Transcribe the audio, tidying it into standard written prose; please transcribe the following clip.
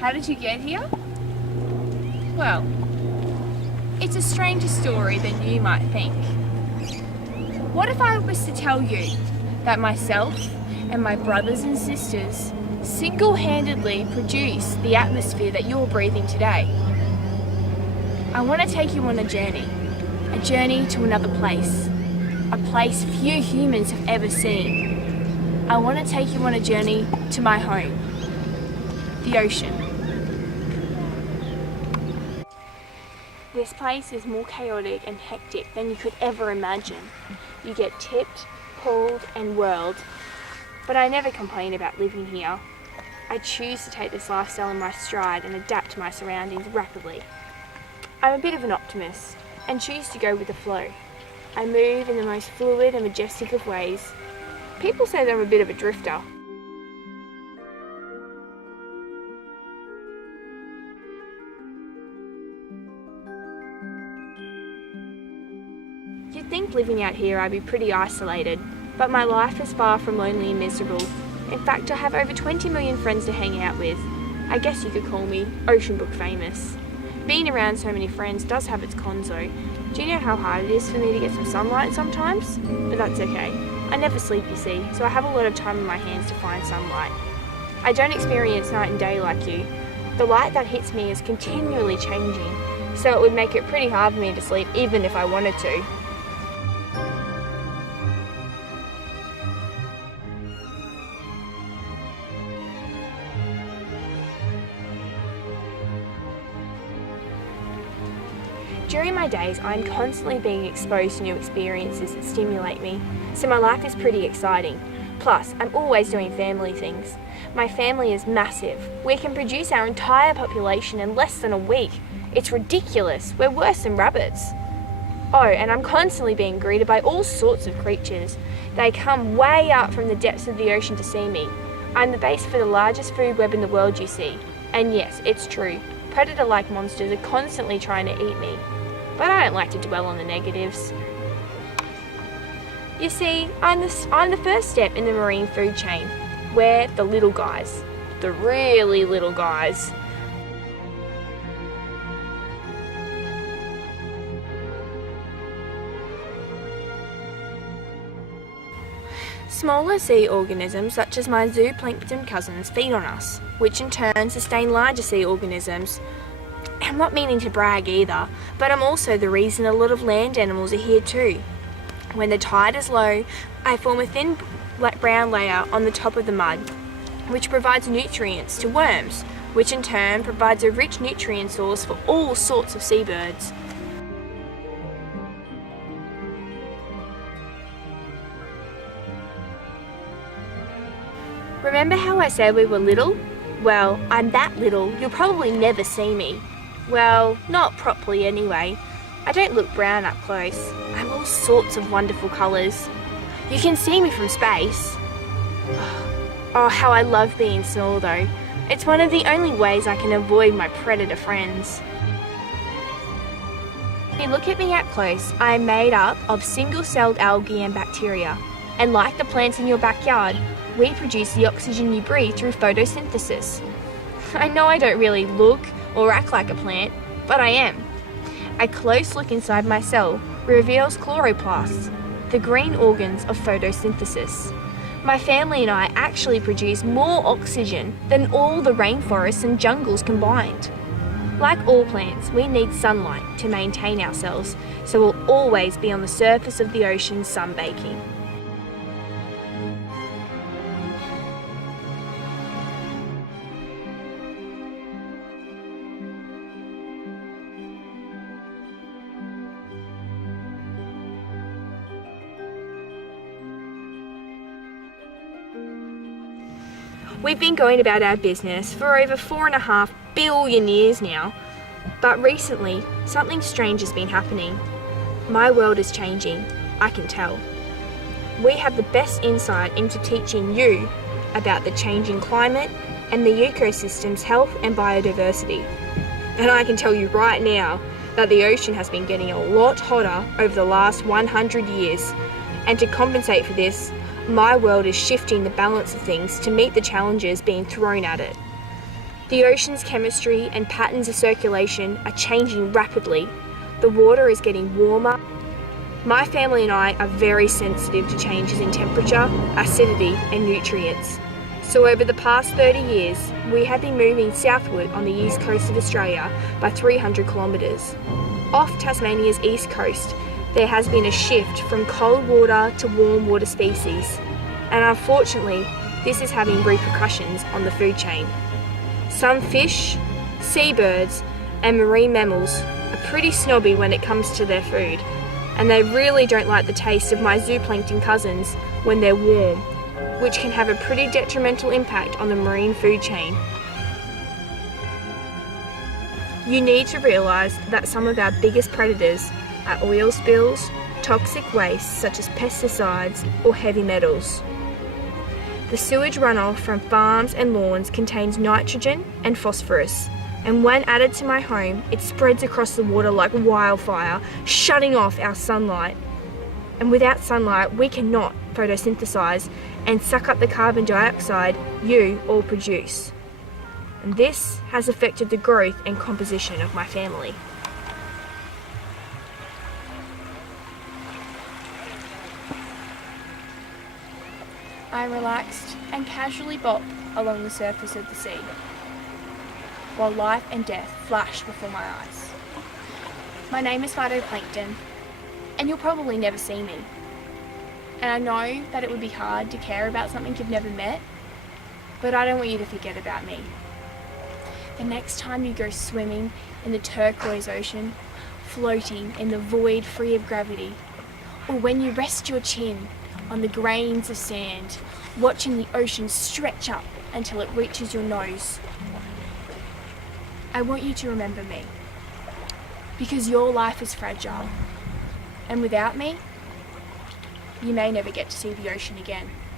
How did you get here? Well, it's a stranger story than you might think. What if I was to tell you that myself and my brothers and sisters single-handedly produce the atmosphere that you're breathing today? I want to take you on a journey to another place, a place few humans have ever seen. I want to take you on a journey to my home, the ocean. This place is more chaotic and hectic than you could ever imagine. You get tipped, pulled and whirled, but I never complain about living here. I choose to take this lifestyle in my stride and adapt to my surroundings rapidly. I'm a bit of an optimist and choose to go with the flow. I move in the most fluid and majestic of ways. People say that I'm a bit of a drifter. You'd think living out here I'd be pretty isolated, but my life is far from lonely and miserable. In fact, I have over 20 million friends to hang out with. I guess you could call me ocean book famous. Being around so many friends does have its cons though. Do you know how hard it is for me to get some sunlight sometimes? But that's okay. I never sleep, you see, so I have a lot of time in my hands to find sunlight. I don't experience night and day like you. The light that hits me is continually changing, so it would make it pretty hard for me to sleep even if I wanted to. During my days, I'm constantly being exposed to new experiences that stimulate me, so my life is pretty exciting. Plus, I'm always doing family things. My family is massive. We can produce our entire population in less than a week. It's ridiculous. We're worse than rabbits. Oh, and I'm constantly being greeted by all sorts of creatures. They come way up from the depths of the ocean to see me. I'm the base for the largest food web in the world, you see. And yes, it's true. Predator-like monsters are constantly trying to eat me. But I don't like to dwell on the negatives. You see, I'm the first step in the marine food chain. We're the little guys. The really little guys. Smaller sea organisms such as my zooplankton cousins feed on us, which in turn sustain larger sea organisms. I'm not meaning to brag either, but I'm also the reason a lot of land animals are here too. When the tide is low, I form a thin brown layer on the top of the mud, which provides nutrients to worms, which in turn provides a rich nutrient source for all sorts of seabirds. Remember how I said we were little? Well, I'm that little, you'll probably never see me. Well, not properly anyway. I don't look brown up close. I'm all sorts of wonderful colours. You can see me from space. Oh, how I love being small though. It's one of the only ways I can avoid my predator friends. If you look at me up close, I am made up of single-celled algae and bacteria. And like the plants in your backyard, we produce the oxygen you breathe through photosynthesis. I know I don't really look or act like a plant, but I am. A close look inside my cell reveals chloroplasts, the green organs of photosynthesis. My family and I actually produce more oxygen than all the rainforests and jungles combined. Like all plants, we need sunlight to maintain ourselves, so we'll always be on the surface of the ocean sunbaking. We've been going about our business for over 4.5 billion years now, but recently something strange has been happening. My world is changing, I can tell. We have the best insight into teaching you about the changing climate and the ecosystem's health and biodiversity. And I can tell you right now that the ocean has been getting a lot hotter over the last 100 years, and to compensate for this, my world is shifting the balance of things to meet the challenges being thrown at it. The ocean's chemistry and patterns of circulation are changing rapidly. The water is getting warmer. My family and I are very sensitive to changes in temperature, acidity and nutrients. So over the past 30 years, we have been moving southward on the east coast of Australia by 300 kilometres. Off Tasmania's east coast, there has been a shift from cold water to warm water species. And unfortunately, this is having repercussions on the food chain. Some fish, seabirds and marine mammals are pretty snobby when it comes to their food, and they really don't like the taste of my zooplankton cousins when they're warm, which can have a pretty detrimental impact on the marine food chain. You need to realise that some of our biggest predators are oil spills, toxic waste such as pesticides or heavy metals. The sewage runoff from farms and lawns contains nitrogen and phosphorus, and when added to my home, it spreads across the water like wildfire, shutting off our sunlight. And without sunlight, we cannot photosynthesize and suck up the carbon dioxide you all produce. And this has affected the growth and composition of my family. I relaxed and casually bopped along the surface of the sea, while life and death flashed before my eyes. My name is phytoplankton, and you'll probably never see me. And I know that it would be hard to care about something you've never met, but I don't want you to forget about me. The next time you go swimming in the turquoise ocean, floating in the void free of gravity, or when you rest your chin on the grains of sand, watching the ocean stretch up until it reaches your nose, I want you to remember me, because your life is fragile, and without me, you may never get to see the ocean again.